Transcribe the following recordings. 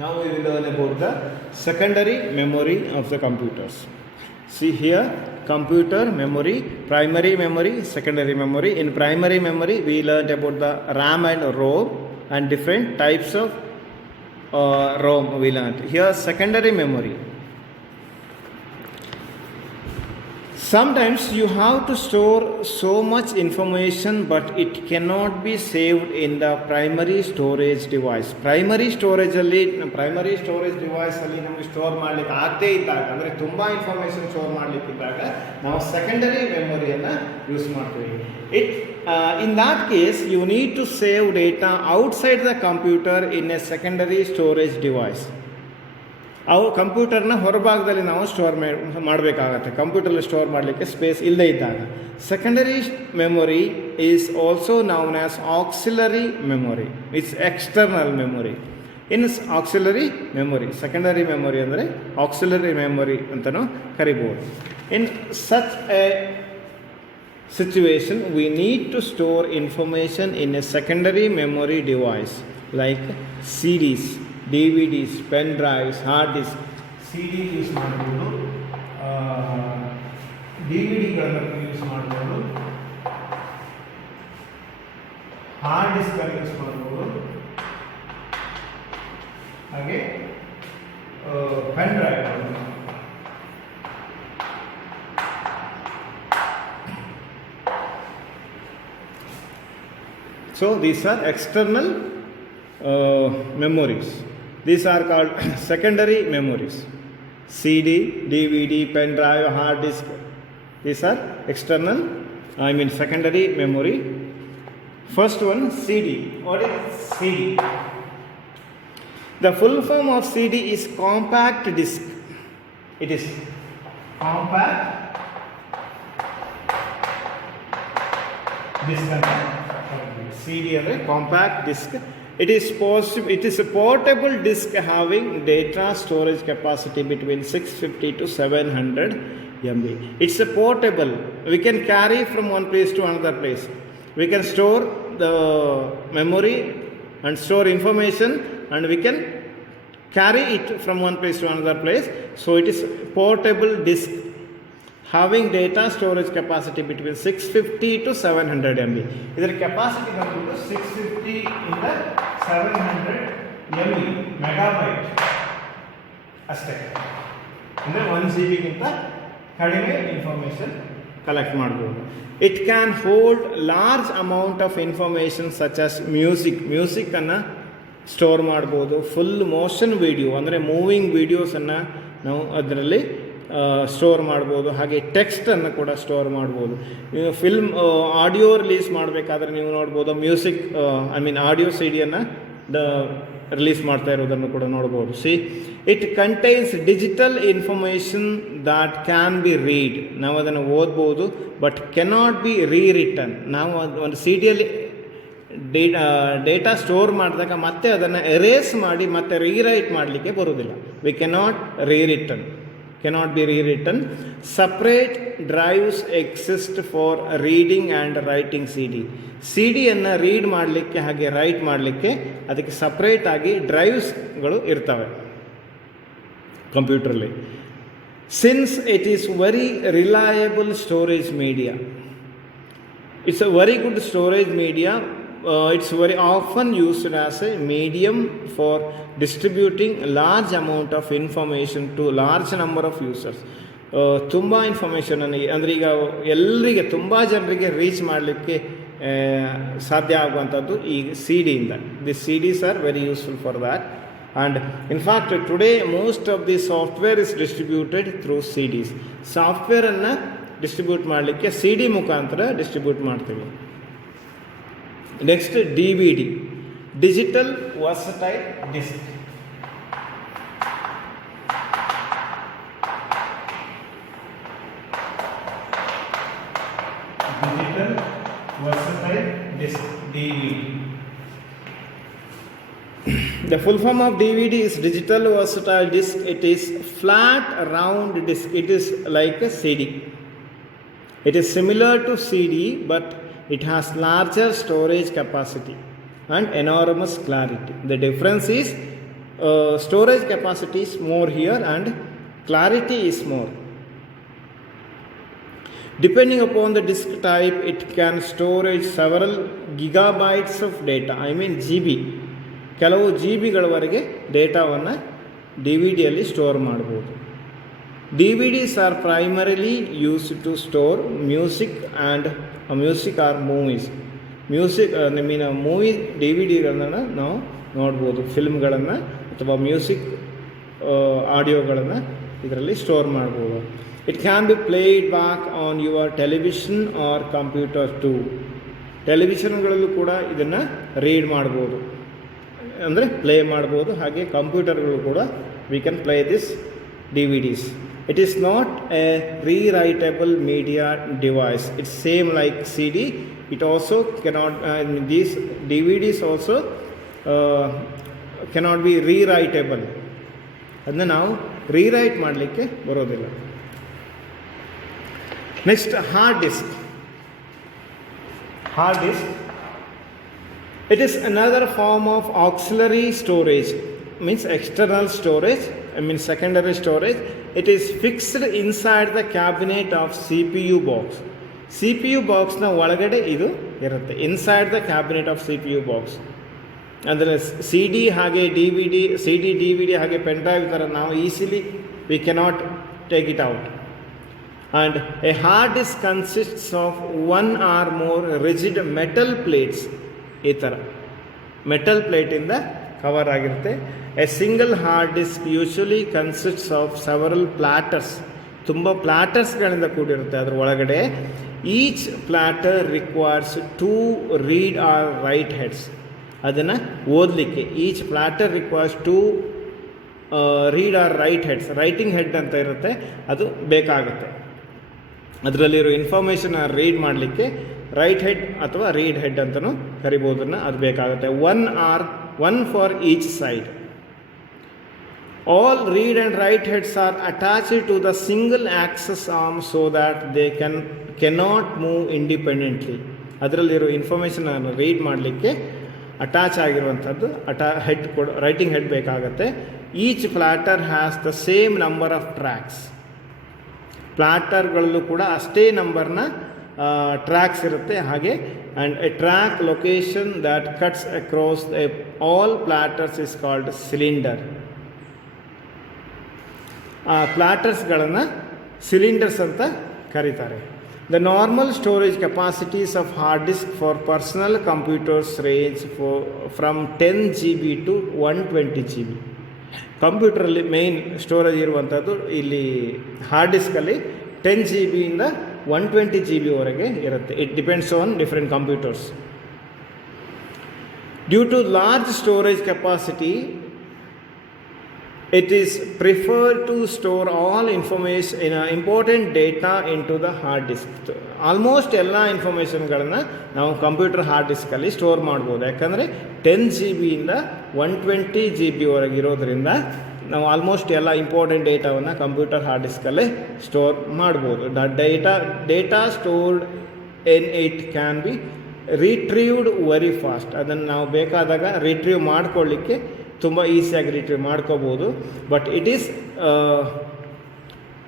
Now we will learn about the secondary memory of the computers. See here, computer memory, primary memory, secondary memory. In primary memory, we learned about the RAM and ROM and different types of ROM we learned. Here, secondary memory. Sometimes you have to store so much information, but it cannot be saved in the primary storage device. Primary storage device ಅಲ್ಲಿ ನಮಗೆ ಸ್ಟೋರ್ ಮಾಡಲಿಕ್ಕೆ ಆಗದೇ ಇದ್ದಾಗ, ಅಂದರೆ ತುಂಬ information store ಮಾಡಲಿಕ್ಕಿದ್ದಾಗ ನಾವು ಸೆಕೆಂಡರಿ ಮೆಮೊರಿಯನ್ನು ಯೂಸ್ ಮಾಡ್ತೀವಿ. In that case, you need to save data outside the computer in a secondary storage device. ಅವು ಕಂಪ್ಯೂಟರ್ನ ಹೊರಭಾಗದಲ್ಲಿ ನಾವು ಸ್ಟೋರ್ ಮಾಡಬೇಕಾಗತ್ತೆ, ಕಂಪ್ಯೂಟರಲ್ಲಿ ಸ್ಟೋರ್ ಮಾಡಲಿಕ್ಕೆ ಸ್ಪೇಸ್ ಇಲ್ಲದೇ ಇದ್ದಾಗ. Secondary memory is also known as auxiliary memory. It's external memory. In auxiliary memory, secondary memory ಅಂದರೆ ಆಕ್ಸಿಲರಿ ಮೆಮೊರಿ ಅಂತಲೂ ಕರಿಬೋದು. In such A situation we need to store information in a secondary memory device like CDs, DVDs, pen drives, hard disk. CD use ಮಾಡ್ಬೋದು, DVDಗಳನ್ನು ಯೂಸ್ ಮಾಡ್ಬೋದು, hard disk use ಮಾಡ್ಬೋದು, ಹಾಗೆ pen drive. So these are external memories. These are called secondary memories. CD, DVD, pen drive, hard disk. These are external, secondary memory. First one, CD. What is CD? The full form of CD is compact disc. It is compact disc. CD ಅಂದರೆ compact disc. It is a portable disk having data storage capacity between 650 to 700 MB. It's a portable. We can carry from one place to another place. We can store the memory and store information, and we can carry it from one place to another place. So it is portable disk having data storage capacity between 650 to 700 MB. ಇದರ ಕೆಪಾಸಿಟಿ ಬಂದ್ಬಿಟ್ಟು 650 ಇಂದ 700 MB megabyte ಅಷ್ಟೇ. ಅಂದರೆ 1 GB ಗಿಂತ ಕಡಿಮೆ information collect ಮಾಡ್ಬೋದು. It can hold large amount of information such as ಮ್ಯೂಸಿಕ್ಕನ್ನು store ಮಾಡ್ಬೋದು. ಫುಲ್ ಮೋಷನ್ ವಿಡಿಯೋ ಅಂದರೆ ಮೂವಿಂಗ್ ವಿಡಿಯೋಸನ್ನು ನಾವು ಅದರಲ್ಲಿ ಸ್ಟೋರ್ ಮಾಡ್ಬೋದು. ಹಾಗೆ ಟೆಕ್ಸ್ಟನ್ನು ಕೂಡ ಸ್ಟೋರ್ ಮಾಡ್ಬೋದು. ಫಿಲ್ಮ್ ಆಡಿಯೋ ರಿಲೀಸ್ ಮಾಡಬೇಕಾದ್ರೆ ನೀವು ನೋಡ್ಬೋದು, ಮ್ಯೂಸಿಕ್ ಆಡಿಯೋ ಸಿಡಿಯನ್ನು ರಿಲೀಸ್ ಮಾಡ್ತಾ ಇರೋದನ್ನು ಕೂಡ ನೋಡ್ಬೋದು. It contains digital information that can be read. ನಾವು ಅದನ್ನು ಓದ್ಬೋದು, ಬಟ್ ಕೆನಾಟ್ ಬಿ ರೀರಿಟನ್. ನಾವು ಒಂದು ಸಿಡಿಯಲ್ಲಿ ಡೇಟಾ ಸ್ಟೋರ್ ಮಾಡಿದಾಗ ಮತ್ತೆ ಅದನ್ನು ಎರೇಸ್ ಮಾಡಿ ಮತ್ತೆ ರೀರೈಟ್ ಮಾಡಲಿಕ್ಕೆ ಬರೋದಿಲ್ಲ. We cannot be rewritten. Separate drives exist for reading and writing CD. ಸಿಡಿಯನ್ನು ರೀಡ್ ಮಾಡಲಿಕ್ಕೆ ಹಾಗೆ ರೈಟ್ ಮಾಡಲಿಕ್ಕೆ ಅದಕ್ಕೆ ಸಪ್ರೇಟ್ ಆಗಿ ಡ್ರೈವ್ಸ್ಗಳು ಇರ್ತವೆ ಕಂಪ್ಯೂಟ್ರಲ್ಲಿ. Since it is very reliable storage media, it's a very good storage media. It's very often used as a medium for distributing large amount of information to large number of users. ತುಂಬ ಇನ್ಫಾರ್ಮೇಷನನ್ನು ಅಂದರೆ ಈಗ ಎಲ್ಲರಿಗೆ ತುಂಬ ಜನರಿಗೆ ರೀಚ್ ಮಾಡಲಿಕ್ಕೆ ಸಾಧ್ಯ ಆಗುವಂಥದ್ದು ಈ ಸಿಡಿಯಿಂದ. The CDs are very useful for that. And in fact today most of the software is distributed through CDs. ಸಾಫ್ಟ್ವೇರನ್ನು ಡಿಸ್ಟ್ರಿಬ್ಯೂಟ್ ಮಾಡಲಿಕ್ಕೆ ಸಿಡಿ ಮುಖಾಂತರ ಡಿಸ್ಟ್ರಿಬ್ಯೂಟ್ ಮಾಡ್ತೀವಿ. Next, DVD, digital versatile disk. Digital versatile disk, DVD. The full form of DVD is digital versatile disk. It is flat round disk. It is like a CD. It is similar to CD, but it has larger storage capacity and enormous clarity. The difference is storage capacity is more here and clarity is more. Depending upon the disk type, it can storage several gigabytes of data. I mean GB. ಕೆಲವು G ಬಿಗಳವರೆಗೆ ಡೇಟಾವನ್ನು D V ಡಿಯಲ್ಲಿ store ಮಾಡ್ಬೋದು. D V Ds are primarily use to store music or movies. Movie D V ಡಿಗಳನ್ನು ನಾವು ನೋಡ್ಬೋದು, ಫಿಲ್ಮ್ಗಳನ್ನು ಅಥವಾ ಮ್ಯೂಸಿಕ್ ಆಡಿಯೋಗಳನ್ನು ಇದರಲ್ಲಿ ಸ್ಟೋರ್ ಮಾಡ್ಬೋದು. It can be played back on your television or computer too. ಟೆಲಿವಿಷನ್ಗಳಲ್ಲೂ ಕೂಡ ಇದನ್ನು ರೀಡ್ ಮಾಡ್ಬೋದು, ಅಂದರೆ ಪ್ಲೇ ಮಾಡ್ಬೋದು. ಹಾಗೆ ಕಂಪ್ಯೂಟರ್ಗಳು ಕೂಡ we can play this D V Ds. It is not a rewritable media device. It's same like C D. It also cannot, these D V Ds also cannot be rewritable. ಅದನ್ನ ನಾವು ರೀರೈಟ್ ಮಾಡಲಿಕ್ಕೆ ಬರೋದಿಲ್ಲ. Next hard disk. Hard disk, it is another form of auxiliary storage, means external storage, secondary storage. It is fixed inside the cabinet of CPU box. CPU box na ಒಳಗಡೆ ಇದು ಇರುತ್ತೆ, inside the cabinet of CPU box. ಅಂದರೆ C D ಹಾಗೆ D V D, C D D V D ಹಾಗೆ pen drive ಥರ ನಾವು easily we cannot take it out. And a hard disk consists of one or more rigid metal plates. ಈ ಥರ metal ಪ್ಲೇಟಿಂದ cover ಆಗಿರುತ್ತೆ. A single hard disk usually consists of several platters. ತುಂಬ ಪ್ಲಾಟರ್ಸ್ಗಳಿಂದ ಕೂಡಿರುತ್ತೆ ಅದರ ಒಳಗಡೆ. Each platter requires 2 read or write heads. ಅದನ್ನು ಓದಲಿಕ್ಕೆ each platter requires 2 read or write heads. Writing head ಅಂತ ಇರುತ್ತೆ, ಅದು ಬೇಕಾಗುತ್ತೆ. ಅದರಲ್ಲಿರೋ ಇನ್ಫಾರ್ಮೇಷನ್ ರೀಡ್ ಮಾಡಲಿಕ್ಕೆ ರೈಟ್ ಹೆಡ್ ಅಥವಾ ರೀಡ್ ಹೆಡ್ ಅಂತಲೂ ಕರಿಬೋದನ್ನು, ಅದು ಬೇಕಾಗುತ್ತೆ. One for each side. All read and write heads are attached to the single access arm so that they cannot move independently. ಅದರಲ್ಲಿರೋ ಇನ್ಫಾರ್ಮೇಷನ್ ರೀಡ್ ಮಾಡಲಿಕ್ಕೆ ಅಟ್ಯಾಚ್ ಆಗಿರುವಂಥದ್ದು head ಕೂಡ, ರೈಟಿಂಗ್ ಹೆಡ್ ಬೇಕಾಗುತ್ತೆ. Each platter has the same number of tracks. ಪ್ಲಾಟರ್ಗಳಲ್ಲೂ ಕೂಡ ಅಷ್ಟೇ ನಂಬರ್ನ ಟ್ರ್ಯಾಕ್ಸ್ ಇರುತ್ತೆ. ಹಾಗೆ and a track location that cuts across all platters is called cylinder. ಆ ಪ್ಲಾಟರ್ಸ್ಗಳನ್ನು ಸಿಲಿಂಡರ್ಸ್ ಅಂತ ಕರೀತಾರೆ. The normal storage capacities of hard disk for personal computers range from 10 GB to 120 GB. ಕಂಪ್ಯೂಟ್ರಲ್ಲಿ ಮೇಯ್ನ್ ಸ್ಟೋರೇಜ್ ಇರುವಂಥದ್ದು ಇಲ್ಲಿ ಹಾರ್ಡ್ ಡಿಸ್ಕಲ್ಲಿ 10 GB ಇಂದ 120 GB ವರೆಗೆ ಇರುತ್ತೆ. It depends on different computers. Due to large storage capacity, it is preferred to store all information in important data into the hard disk. Almost ಎಲ್ಲ ಇನ್ಫಾರ್ಮೇಷನ್ಗಳನ್ನು ನಾವು ಕಂಪ್ಯೂಟರ್ ಹಾರ್ಡ್ ಡಿಸ್ಕಲ್ಲಿ ಸ್ಟೋರ್ ಮಾಡ್ಬೋದು. ಯಾಕಂದರೆ 10 GB ಇಂದ 120 GB ವರೆಗೆ ಇರೋದ್ರಿಂದ ನಾವು ಆಲ್ಮೋಸ್ಟ್ ಎಲ್ಲ ಇಂಪಾರ್ಟೆಂಟ್ ಡೇಟಾವನ್ನು ಕಂಪ್ಯೂಟರ್ ಹಾರ್ಡ್ ಡಿಸ್ಕಲ್ಲೇ ಸ್ಟೋರ್ ಮಾಡ್ಬೋದು. Data stored in it can be retrieved very fast. ಅದನ್ನು ನಾವು ಬೇಕಾದಾಗ ರಿಟ್ರೀವ್ ಮಾಡ್ಕೊಳ್ಳಿಕ್ಕೆ ತುಂಬ ಈಸಿಯಾಗಿ ರಿಟ್ರೀವ್ ಮಾಡ್ಕೋಬೋದು. ಬಟ್ ಇಟ್ ಈಸ್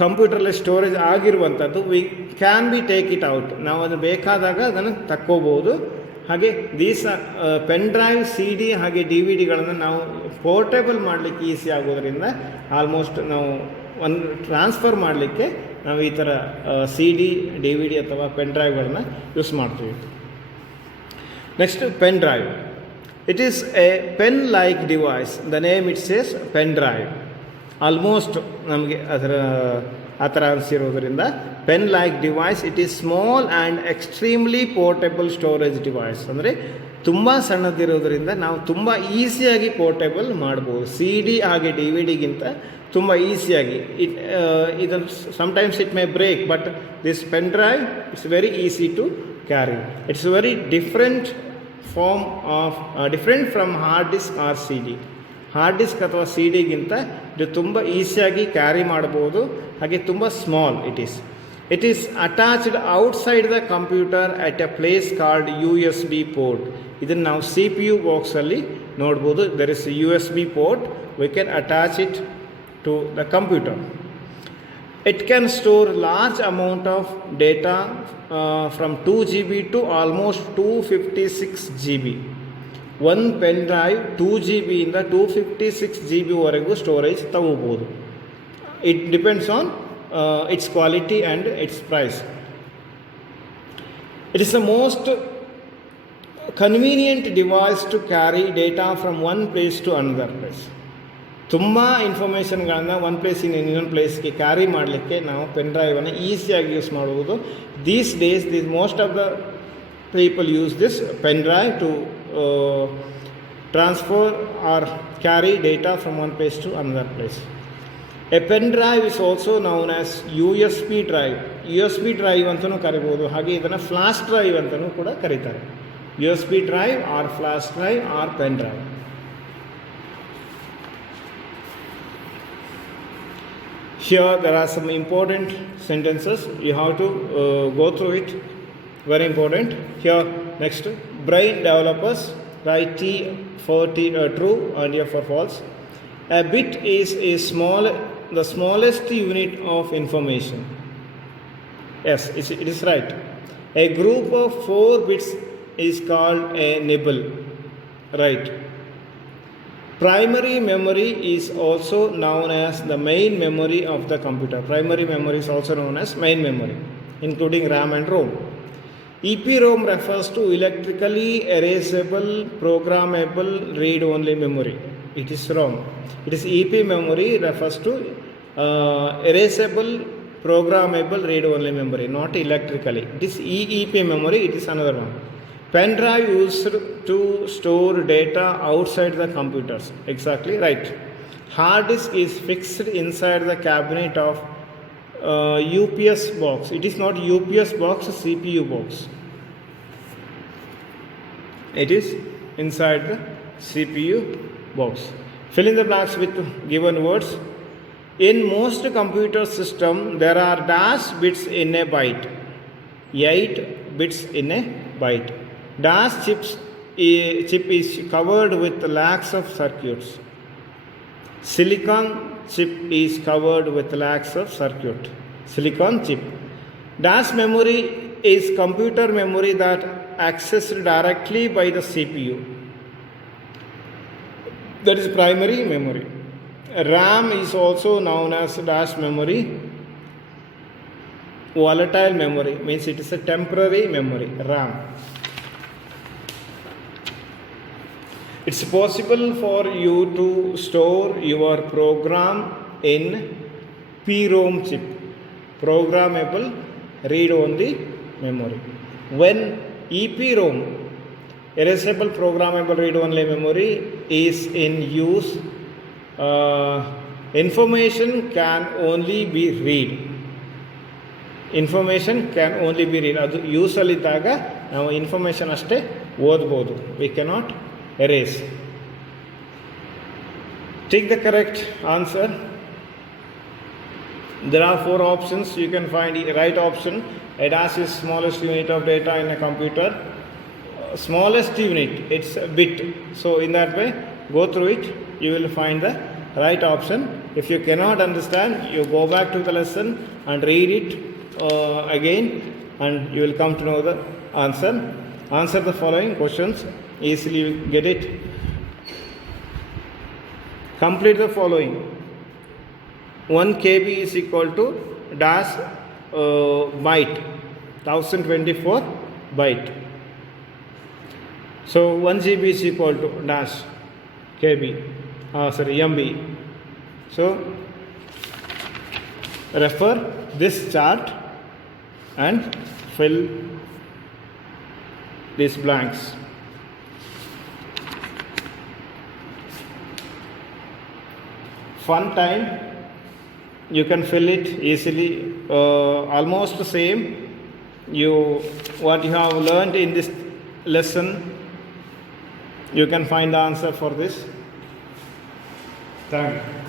ಕಂಪ್ಯೂಟ್ರಲ್ಲಿ ಸ್ಟೋರೇಜ್ ಆಗಿರುವಂಥದ್ದು. We can be take it out. ನಾವು ಅದು ಬೇಕಾದಾಗ ಅದನ್ನು ತಕ್ಕೋಬೋದು. ಹಾಗೆ these pen drive, C D ಹಾಗೆ ಡಿ ವಿ ಡಿಗಳನ್ನು ನಾವು ಪೋರ್ಟೇಬಲ್ ಮಾಡಲಿಕ್ಕೆ ಈಸಿ ಆಗೋದ್ರಿಂದ ಆಲ್ಮೋಸ್ಟ್ ನಾವು ಒಂದು ಟ್ರಾನ್ಸ್ಫರ್ ಮಾಡಲಿಕ್ಕೆ ನಾವು ಈ ಥರ C D, D V D ಅಥವಾ ಪೆನ್ ಡ್ರೈವ್ಗಳನ್ನು ಯೂಸ್ ಮಾಡ್ತೀವಿ. Next pen drive. It is a pen-like device. The name it says pen drive. Almost ನಮಗೆ ಅದರ ಆ ಥರ ಅನಿಸಿರೋದ್ರಿಂದ pen like device. It is small and extremely portable storage device. ಅಂದರೆ ತುಂಬ ಸಣ್ಣದಿರೋದ್ರಿಂದ ನಾವು ತುಂಬ ಈಸಿಯಾಗಿ ಪೋರ್ಟೇಬಲ್ ಮಾಡ್ಬೋದು. ಸಿ ಡಿ ಹಾಗೆ ಡಿ ವಿ ಡಿಗಿಂತ ತುಂಬ ಈಸಿಯಾಗಿ. ಇದನ್ನು sometimes it may break, but this pen drive it's very easy to carry. It's very different form of different from hard disk or C D. Hard disk ಅಥವಾ C ಡಿಗಿಂತ ಇದು ತುಂಬ ಈಸಿಯಾಗಿ ಕ್ಯಾರಿ ಮಾಡ್ಬೋದು. ಹಾಗೆ ತುಂಬ small it is attached outside the computer at A place called USB port. ಇದನ್ನು ನಾವು CPU ಬಾಕ್ಸಲ್ಲಿ ನೋಡ್ಬೋದು. There is a USB port. We can attach it to the computer. It can store large amount of data from 2 GB to almost 256 GB. One pen drive 2 GB ಇಂದ 256 GB ವರೆಗೂ ಸ್ಟೋರೇಜ್ ತಗೋಬೋದು. It depends on its quality and its price. It is the most convenient device to carry data from one place to another place. ತುಂಬ ಇನ್ಫಾರ್ಮೇಷನ್ಗಳನ್ನು ಒಂದು ಪ್ಲೇಸಿಂದ ಇನ್ನೊಂದು ಪ್ಲೇಸ್ಗೆ ಕ್ಯಾರಿ ಮಾಡಲಿಕ್ಕೆ ನಾವು ಪೆನ್ ಡ್ರೈವನ್ನು ಈಸಿಯಾಗಿ ಯೂಸ್ ಮಾಡ್ಬೋದು. These days most of the people use this pen drive to transfer or carry data from one place to another place. A pen drive is also known as USB drive. USB drive ಅಂತಲೂ ಕರಿಬೋದು. ಹಾಗೆ ಇದನ್ನು flash drive ಅಂತಲೂ ಕೂಡ ಕರೀತಾರೆ. USB drive or flash drive or pen drive. Here there are some important sentences. You have to go through it. Very important. Here next, brain developers write T for true and F for false. A bit is the smallest unit of information. Yes, it is right. A group of 4 bits is called a nibble. Right. Primary memory is also known as the main memory of the computer. Primary memory is also known as main memory, including RAM and ROM. EPROM refers to electrically erasable, programmable, read-only memory. It is wrong. It is EP memory refers to erasable, programmable, read-only memory, not electrically. It is EEP memory. It is another one. Pen drive used to store data outside the computers. Exactly right. Hard disk is fixed inside the cabinet of UPS box. It is not UPS box, CPU box. It is inside the CPU box. Fill in the blanks with given words. In most computer system, there are dash bits in a byte. 8 bits in a byte. Dash chip is covered with lakhs of circuits. Silicon chip is covered with lakhs of circuit. Silicon chip. Dash memory is computer memory that accessed directly by the CPU. That is primary memory. RAM is also known as dash memory. Volatile memory means it is a temporary memory. RAM. It's possible for you to store your program in PROM chip, programmable read-only memory. When EPROM, erasable programmable read-only memory, is in use, information can only be read. Information can only be read. ಅದು ಯೂಸಲ್ಲಿದ್ದಾಗ ನಾವು ಇನ್ಫಾರ್ಮೇಷನ್ ಅಷ್ಟೇ ಓದ್ಬೋದು. We cannot erase. Take the correct answer. There are 4 options. You can find the right option. A dash is smallest unit of data in a computer. Smallest unit, it's a bit. So in that way, go through it. You will find the right option. If you cannot understand, you go back to the lesson and read it again, and you will come to know the answer. Answer the following questions. Easily you get it. Complete the following. 1 KB is equal to dash byte, 1024 byte. So 1 GB is equal to dash KB, MB. So refer this chart and fill these blanks. Fun time, you can fill it easily, almost the same. What you have learned in this lesson, you can find the answer for this. Thank you.